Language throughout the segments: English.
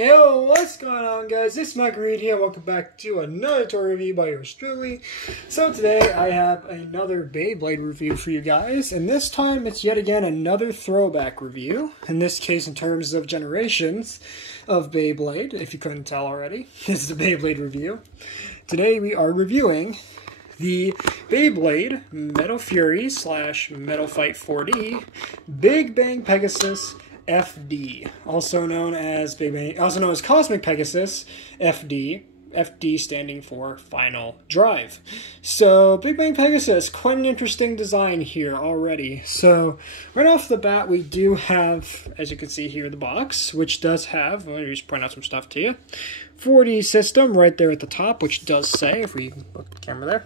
Yo, what's going on, guys? It's MRGang here. Welcome back to another toy review by yours truly. So today I have another Beyblade review for you guys, and this time it's yet again another throwback review. In this case, in terms of generations of Beyblade, if you couldn't tell already, this is a Beyblade review. Today we are reviewing the Beyblade Metal Fury / Metal Fight 4D Big Bang Pegasus FD, also known as Cosmic Pegasus FD. FD standing for Final Drive. So, Big Bang Pegasus, quite an interesting design here already. So, right off the bat, we do have, as you can see here, the box, which does have, let me just point out some stuff to you, 4D system right there at the top, which does say, if we look at the camera there,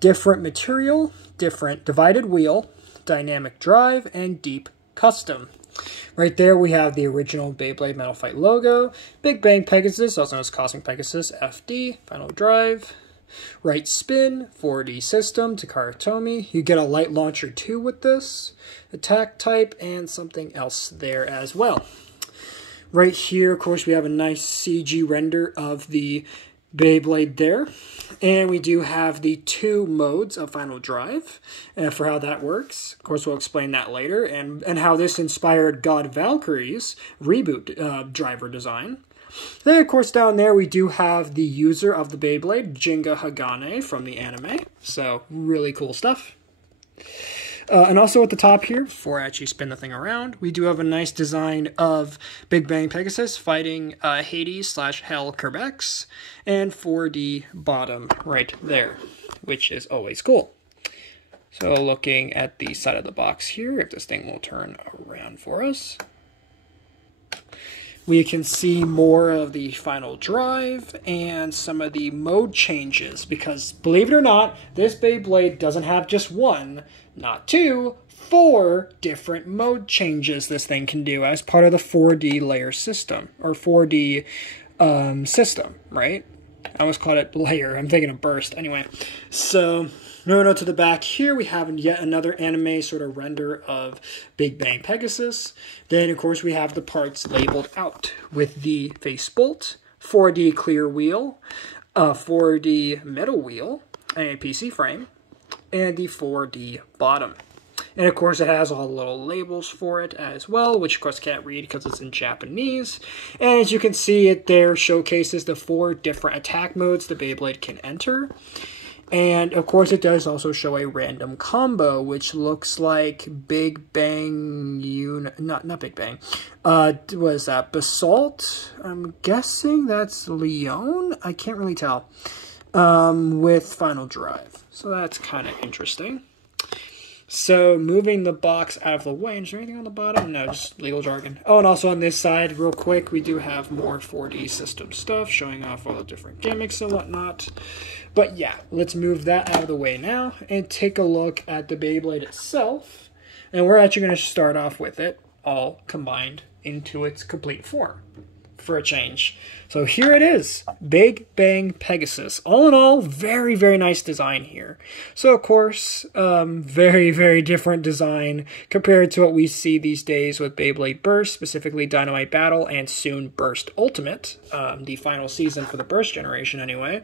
different material, different divided wheel, dynamic drive, and deep custom. Right there we have the original Beyblade Metal Fight logo, Big Bang Pegasus, also known as Cosmic Pegasus FD, Final Drive, right spin, 4D system, Takara Tomy. You get a light launcher too with this, attack type, and something else there as well. Right here, of course, we have a nice CG render of the Beyblade there. And we do have the two modes of Final Drive for how that works. Of course, we'll explain that later, and how this inspired God Valkyrie's reboot driver design. Then, of course, down there we do have the user of the Beyblade, Jinga Hagane from the anime. So, really cool stuff. And also at the top here, before I actually spin the thing around, we do have a nice design of Big Bang Pegasus fighting Hades / Hell Kerbex, and 4D bottom right there, which is always cool. So looking at the side of the box here, if this thing will turn around for us, we can see more of the Final Drive and some of the mode changes, because believe it or not, this Beyblade doesn't have just one, not two, 4 different mode changes this thing can do as part of the 4D layer system, or 4D system, right? I almost called it layer, I'm thinking of burst. Anyway, so moving on to the back here, we have yet another anime sort of render of Big Bang Pegasus. Then, of course, we have the parts labeled out with the face bolt, 4D clear wheel, 4D metal wheel, a PC frame, and the 4D bottom. And of course it has all the little labels for it as well, which of course can't read because it's in Japanese. And as you can see, it there showcases the 4 different attack modes the Beyblade can enter. And of course it does also show a random combo, which looks like Big Bang, not Big Bang, was that Basalt? I'm guessing that's Leon? I can't really tell. With Final Drive. So that's kind of interesting. So, moving the box out of the way. Is there anything on the bottom? No, just legal jargon. Oh, and also on this side, real quick, we do have more 4D system stuff, showing off all the different gimmicks and whatnot. But yeah, let's move that out of the way now, and take a look at the Beyblade itself. And we're actually going to start off with it all combined into its complete form, for a change. So here it is, Big Bang Pegasus. All in all, very, very nice design here. So of course, very, very different design compared to what we see these days with Beyblade Burst, specifically Dynamite Battle, and soon Burst Ultimate, the final season for the Burst generation anyway.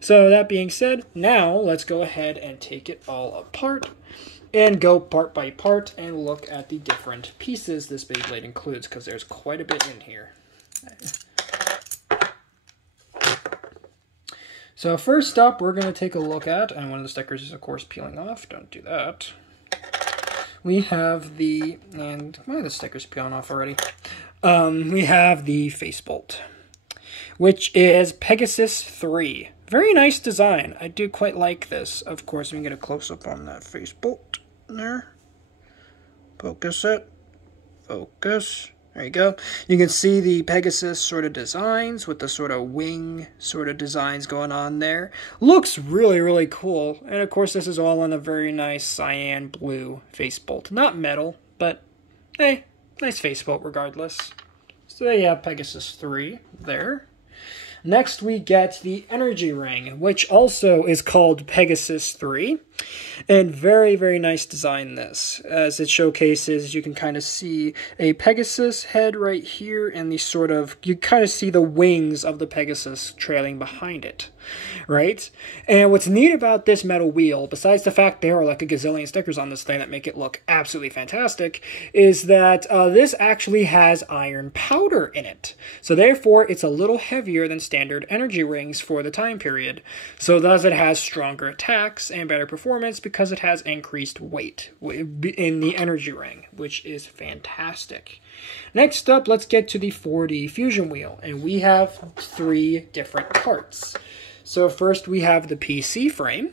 So that being said, now let's go ahead and take it all apart and go part by part and look at the different pieces this Beyblade includes, because there's quite a bit in here. So first up, we're going to take a look at, and one of the stickers is of course peeling off, don't do that. We have the, and one of the stickers peeling off already. We have the face bolt, which is Pegasus 3. Very nice design. I do quite like this. Of course, we can get a close-up on that face bolt there. Focus it. Focus. There you go. You can see the Pegasus sort of designs with the sort of wing sort of designs going on there. Looks really, really cool. And of course, this is all on a very nice cyan blue face bolt. Not metal, but hey, nice face bolt regardless. So there you have Pegasus 3 there. Next, we get the energy ring, which also is called Pegasus 3. And very, very nice design this. As it showcases, you can kind of see a Pegasus head right here, and the sort of, you kind of see the wings of the Pegasus trailing behind it, right? And what's neat about this metal wheel, besides the fact there are like a gazillion stickers on this thing that make it look absolutely fantastic, is that this actually has iron powder in it. So therefore, it's a little heavier than standard energy rings for the time period. So thus it has stronger attacks and better performance because it has increased weight in the energy ring, which is fantastic. Next up, let's get to the 4D fusion wheel, and we have 3 different parts. So first we have the PC frame.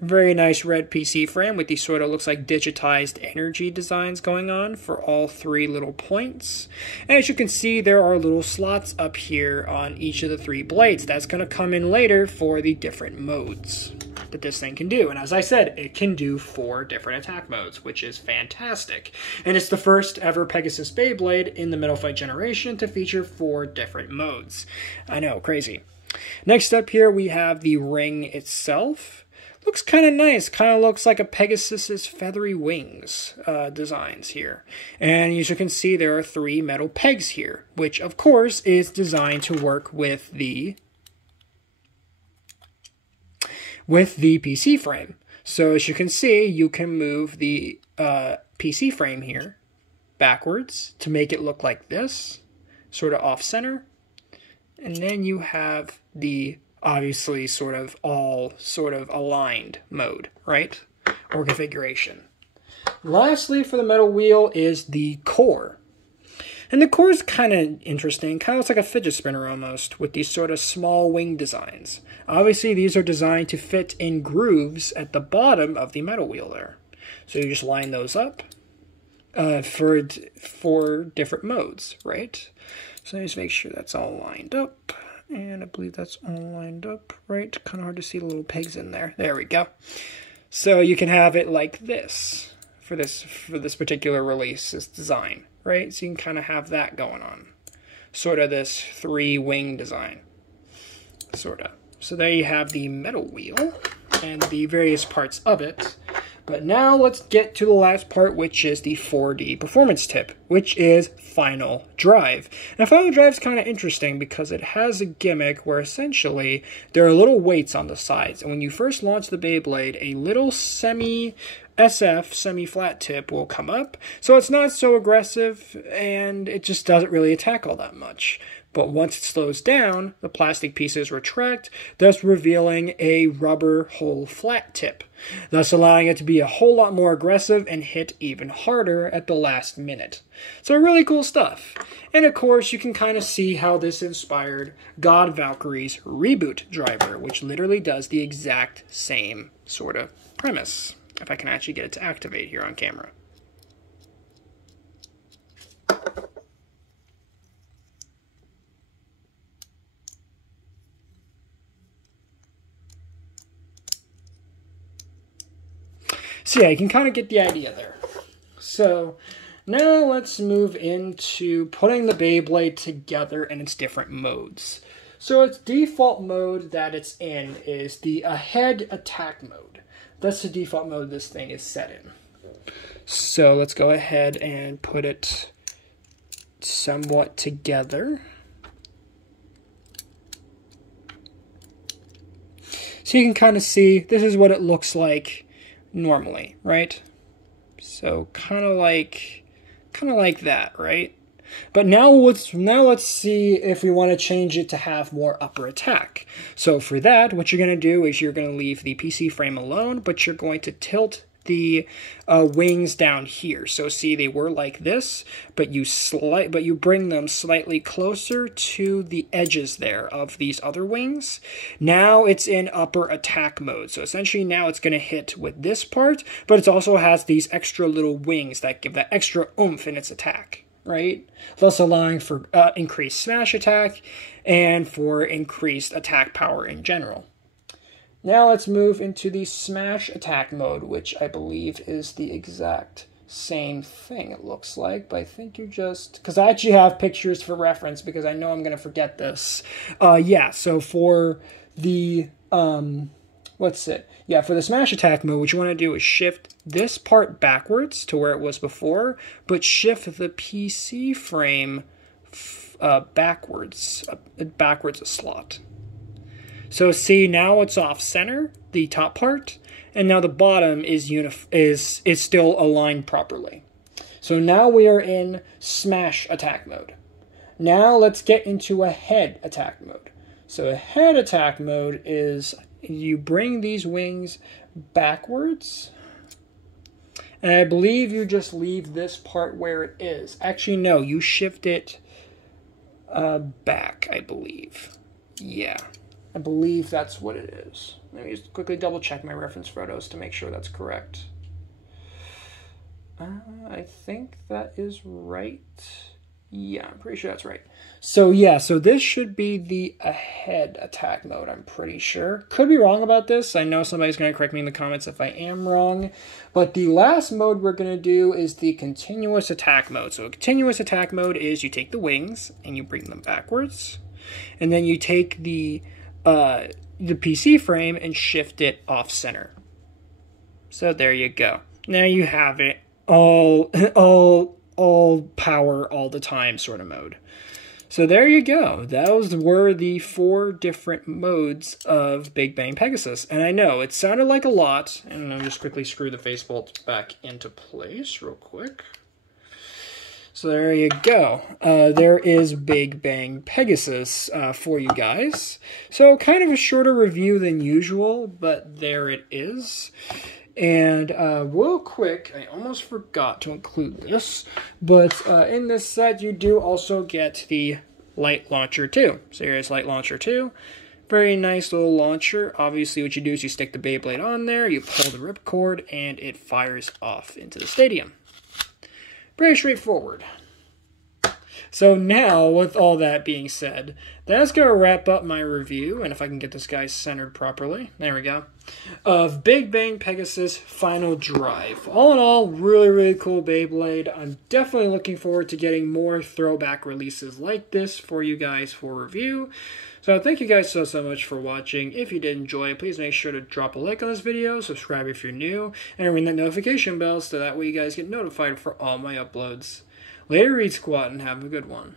Very nice red PC frame with these sort of looks like digitized energy designs going on for all 3 little points. And as you can see, there are little slots up here on each of the 3 blades. That's going to come in later for the different modes that this thing can do. And as I said, it can do 4 different attack modes, which is fantastic. And it's the first ever Pegasus Beyblade in the Metal Fight generation to feature 4 different modes. I know, crazy. Next up here, we have the ring itself. Looks kind of nice. Kind of looks like a Pegasus's feathery wings designs here. And as you can see, there are 3 metal pegs here, which of course is designed to work with the PC frame. So as you can see, you can move the PC frame here backwards to make it look like this, sort of off-center. And then you have the obviously sort of all sort of aligned mode, right? Or configuration. Lastly, for the metal wheel is the core. And the core is kind of interesting. Kind of looks like a fidget spinner almost, with these sort of small wing designs. Obviously, these are designed to fit in grooves at the bottom of the metal wheel there. So you just line those up for different modes, right? So just make sure that's all lined up. And I believe that's all lined up, right? Kind of hard to see the little pegs in there. There we go. So you can have it like this for this particular release, this design, right? So you can kind of have that going on. Sort of this 3-wing design. Sort of. So there you have the metal wheel and the various parts of it. But now let's get to the last part, which is the 4D performance tip, which is Final Drive. Now, Final Drive is kind of interesting because it has a gimmick where essentially there are little weights on the sides. And when you first launch the Beyblade, a little semi-flat tip will come up. So it's not so aggressive and it just doesn't really attack all that much. But once it slows down, the plastic pieces retract, thus revealing a rubber whole flat tip, thus allowing it to be a whole lot more aggressive and hit even harder at the last minute. So really cool stuff. And of course, you can kind of see how this inspired God Valkyrie's Reboot driver, which literally does the exact same sort of premise. If I can actually get it to activate here on camera. So yeah, you can kind of get the idea there. So now let's move into putting the Beyblade together in its different modes. So its default mode that it's in is the ahead attack mode. That's the default mode this thing is set in. So let's go ahead and put it somewhat together. So you can kind of see this is what it looks like normally, right? So kind of like that, right? But now let's see if we want to change it to have more upper attack. So for that, what you're going to do is you're going to leave the PC frame alone, but you're going to tilt the wings down here. So see, they were like this, but you bring them slightly closer to the edges there of these other wings. Now it's in upper attack mode. So essentially now it's going to hit with this part, but it also has these extra little wings that give that extra oomph in its attack, right? Thus allowing for increased smash attack and for increased attack power in general. Now let's move into the smash attack mode, which I believe is the exact same thing it looks like, but I think you just, because I actually have pictures for reference because I know I'm going to forget this. Yeah, so for the what's it? Yeah, for the smash attack mode, what you want to do is shift this part backwards to where it was before, but shift the PC frame backwards a slot. So see, now it's off center, the top part, and now the bottom is still aligned properly. So now we are in smash attack mode. Now let's get into a head attack mode. So a head attack mode is you bring these wings backwards, and I believe you just leave this part where it is. Actually, no, you shift it back, I believe. Yeah, I believe that's what it is. Let me just quickly double check my reference photos to make sure that's correct. I think that is right. Yeah, I'm pretty sure that's right. So yeah, so this should be the ahead attack mode, I'm pretty sure. Could be wrong about this. I know somebody's going to correct me in the comments if I am wrong. But the last mode we're going to do is the continuous attack mode. So a continuous attack mode is you take the wings and you bring them backwards. And then you take the PC frame and shift it off center. So there you go. Now you have it all power all the time sort of mode. So there you go. Those were the 4 different modes of Big Bang Pegasus. And I know, it sounded like a lot. And I'll just quickly screw the face bolt back into place real quick. So there you go. There is Big Bang Pegasus for you guys. So kind of a shorter review than usual, but there it is. And real quick, I almost forgot to include this, but in this set you do also get the light launcher too. So here's light launcher 2. Very nice little launcher. Obviously what you do is you stick the Beyblade on there, you pull the ripcord, and it fires off into the stadium. Pretty straightforward. So now, with all that being said, that's going to wrap up my review, and if I can get this guy centered properly, there we go, of Big Bang Pegasus Final Drive. All in all, really, really cool Beyblade. I'm definitely looking forward to getting more throwback releases like this for you guys for review. So thank you guys so much for watching. If you did enjoy, please make sure to drop a like on this video, subscribe if you're new, and ring that notification bell so that way you guys get notified for all my uploads. Later, Reed Squad, and have a good one.